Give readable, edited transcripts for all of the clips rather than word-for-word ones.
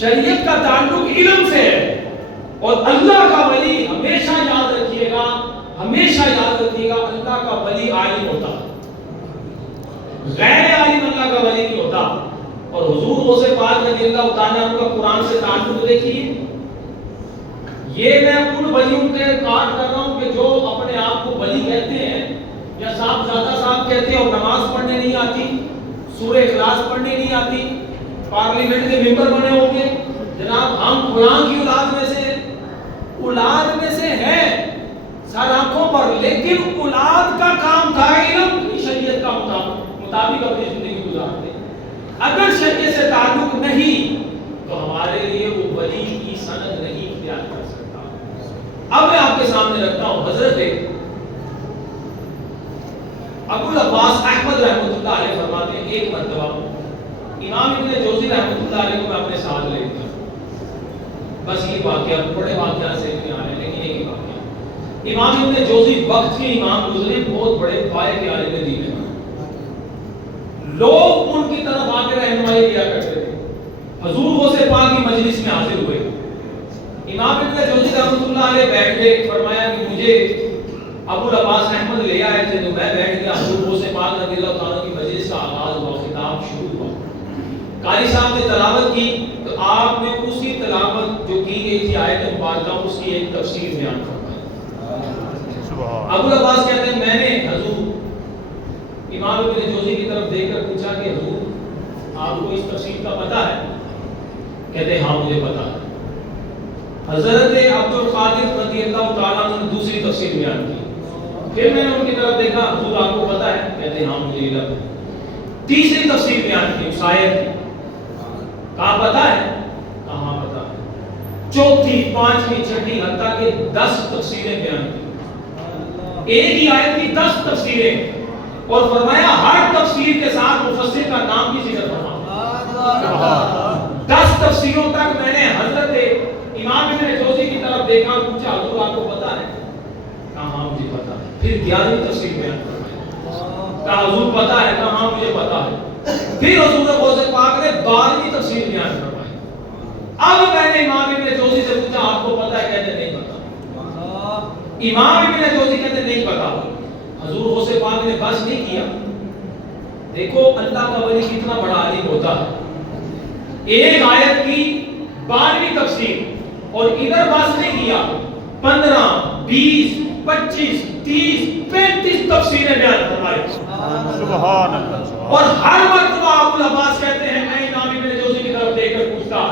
شریعت کا تعلق علم سے ہے، اور اللہ کا ولی ہمیشہ یاد رکھیے گا، ہمیشہ یاد رکھیے گا، اللہ کا ولی عالم ہوتا، غیر عالم اللہ کا ولی نہیں ہوتا۔ اور حضور غوث پاک رضی اللہ تعالیٰ عنہ کا قرآن سے تعلق دیکھیے، یہ میں ان ولیوں کے کاٹ کر رہا ہوں کہ جو اپنے آپ کو ولی کہتے ہیں یا صاحب زیادہ صاحب کہتے ہیں اور نماز پڑھنے نہیں آتی، سورہ اخلاص پڑھنے نہیں آتی، پارلیمنٹ کے ممبر بنے ہوں گے، جناب ہم فلاں کی اولاد میں سے، اولاد میں سے ہے سر آنکھوں پر، لیکن اولاد کا کام تھا علم کی شریعت کا مطابق اپنی زندگی گزارتے۔ اگر شریعت سے تعلق نہیں تو ہمارے لیے وہ ولی کی سند نہیں اختیار کر سکتا۔ اب میں آپ کے سامنے رکھتا ہوں حضرت ابو العباس احمد رحمۃ اللہ علیہ فرماتے ہیں، ایک مرتبہ امام ابن جوزی رحمۃ اللہ علیہ کو میں اپنے ساتھ لے گیا، بس یہ واقعہ بڑے واقعات سے نہیں آ رہے لیکن ایک ہی واقعہ، امام ابن جوزی وقت کے امام گزرے، بہت بڑے پائے کے عالم دین ہیں، لوگ ان کی طرف آ کے رہنمائی دیا کرتے تھے، حضور غوث پاک کی مجلس میں حاضر ہوئے، امام ابن جوزی رحمۃ اللہ علیہ بیٹھ گئے، فرمایا کہ مجھے ابو العباس احمد لے آئے تھے تو میں بیٹھ گیا، حضور غوث پاک رضی اللہ تعالیٰ کی مجلس کا آغاز ہوا، خطاب شروع ہوا، قاری صاحب نے تلاوت کی تو آپ نے اسی تلاوت جو کی گئی تھی آیت مبارکہ اس کی ایک تفسیر بیان فرمائی۔ ابو العباس کہتے ہیں میں نے حضور امام ابن جوزی کی طرف دیکھ کر پوچھا کہ حضور آپ کو اس تفسیر کا پتہ ہے؟ کہتے ہیں ہاں مجھے پتہ ہے۔ حضرت عبد القادر رضی اللہ تعالیٰ عنہ نے دوسری تفسیر بیان کی، پھر میں نے ان کی طرف دیکھا، حضور آپ کو پتہ ہے؟ کہتے ہیں ہاں مجھے علم ہے۔ تیسری تفسیر بیان کی شاید کی، کہا پتہ ہے؟ کہاں پتہ ہے۔ چوتھی، پانچویں، چھٹی، حتیٰ کہ 10 تفسیریں بیان کی، ایک ہی آیت کی 10 تفسیریں، اور فرمایا ہر تفسیر کے ساتھ مفسر کا نام کی ذکر فرمایا۔ 10 تفسیروں تک میں نے حضرت امام ابن جوزی کی طرف دیکھا، پوچھا حضور آپ کو پتہ ہے؟ کہا ہاں مجھے پتہ ہے۔ پھر 11ویں تفسیر بیان فرمائی، کہا حضور پتہ ہے؟ کہا ہاں مجھے پتہ ہے۔ پھر حضور غوث پاک نے 12ویں تفسیر بیان فرمائی۔ اب میں نے امام ابن جوزی سے پوچھا آپ کو پتہ ہے؟ کہتے نہیں پتہ۔ امام ابن جوزی کہتے نہیں پتہ۔ حضور غوث پاک نے بس نہیں کیا، دیکھو اللہ کا ولی کتنا بڑا عالم ہوتا ہے، ایک آیت کی 12ویں تفسیر، اور ادھر بس نہیں کیا، 15، 20، 25، 30، 35 تفسیریں بیان فرمائی۔ سبحان اللہ۔ اور ہر مرتبہ ابو العباس کہتے ہیں میں امام ابن جوزی کی طرف دیکھ کر پوچھتا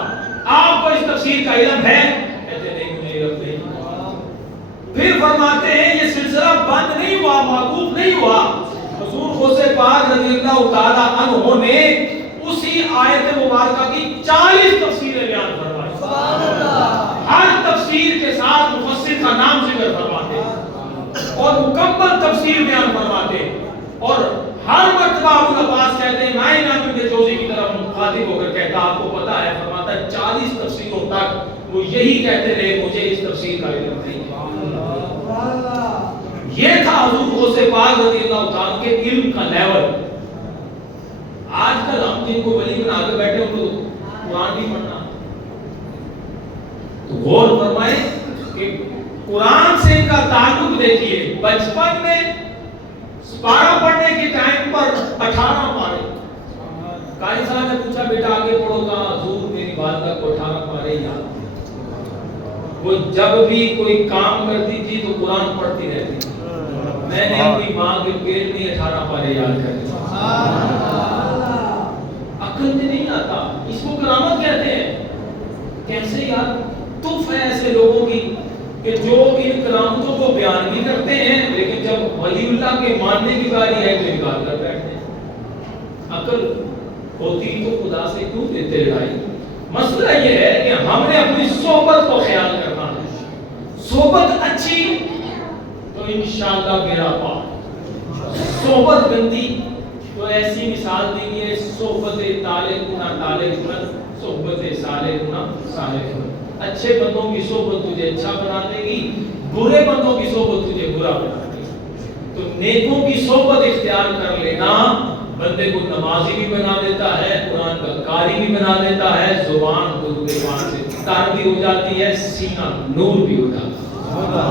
آپ کو اس تفسیر کا علم ہے؟ کہتے نہیں مجھے علم نہیں۔ پھر فرماتے ہیں یہ سلسلہ بند نہیں ہوا، موقوف نہیں ہوا، حضور غوث پاک رضی اللہ تعالیٰ عنہ نے اسی آیت مبارکہ کی 40 تفسیریں بیان فرمائی، ہر تفسیر کے ساتھ مفسر کا نام ذکر فرماتے اور مکمل تفسیر بیان فرماتے، اور ہر مرتبہ ابو العباس کہتے ہیں میں امام ابن جوزی کی طرف مخاطب ہو کر کہتا آپ کو پتہ ہے؟ فرماتا ہے 40 تفسیروں تک وہ یہی کہتے رہے مجھے اس تفسیر کا علم نہیں۔ یہ تھا حضور غوث پاک رضی اللہ تعالیٰ کے علم کا لیول۔ آج کل ہم جن کو ولی بنا کے بیٹھے ان کو قرآن نہیں پڑھنا، تو غور فرمائیں کہ قرآن سے ان کا تعلق دیکھیے، بچپن میں 12 پڑھنے کے ٹائم پر 18 پارے، قاری صاحب نے پوچھا بیٹا آگے پڑھو، کہا حضور میری والدہ کو 18 پارے یاد، وہ جب بھی کوئی کام کرتی تھی تو قرآن پڑھتی رہتی تھی، میں نے اپنی ماں کے پیٹ میں 18 پارے یاد کر دی۔ عقل میں نہیں آتا، اس کو کرامت کہتے ہیں۔ کیسے یاد؟ تف ہے ایسے لوگوں کی کہ جو ان کرامتوں کو بیان بھی کرتے ہیں لیکن جب ولی اللہ کے ماننے کی باری ہے تو انکار کر بیٹھتے ہیں۔ عقل ہوتی تو خدا سے کیوں دیتے لڑائی؟ مسئلہ یہ ہے کہ ہم نے اپنی صحبت کو خیال کرنا ہے، صحبت اچھی تو انشاءاللہ میرا پاک، صحبت گندی تو ایسی مثال دی گئی ہے صحبت طالب گنا طالب گنا، صحبت صالح گنا صالح گنا۔ اچھے بندوں کی صحبت تجھے اچھا بنا دے گی، برے بندوں کی صحبت تجھے برا بنا دے گی۔ تو نیکوں کی صحبت اختیار کر لینا بندے کو نمازی بھی بنا دیتا ہے، قرآن کا قاری بھی بنا دیتا ہے، زبان درود پاک سے، تر بھی ہو جاتی ہے، سینہ نور بھی ہو جاتا ہے۔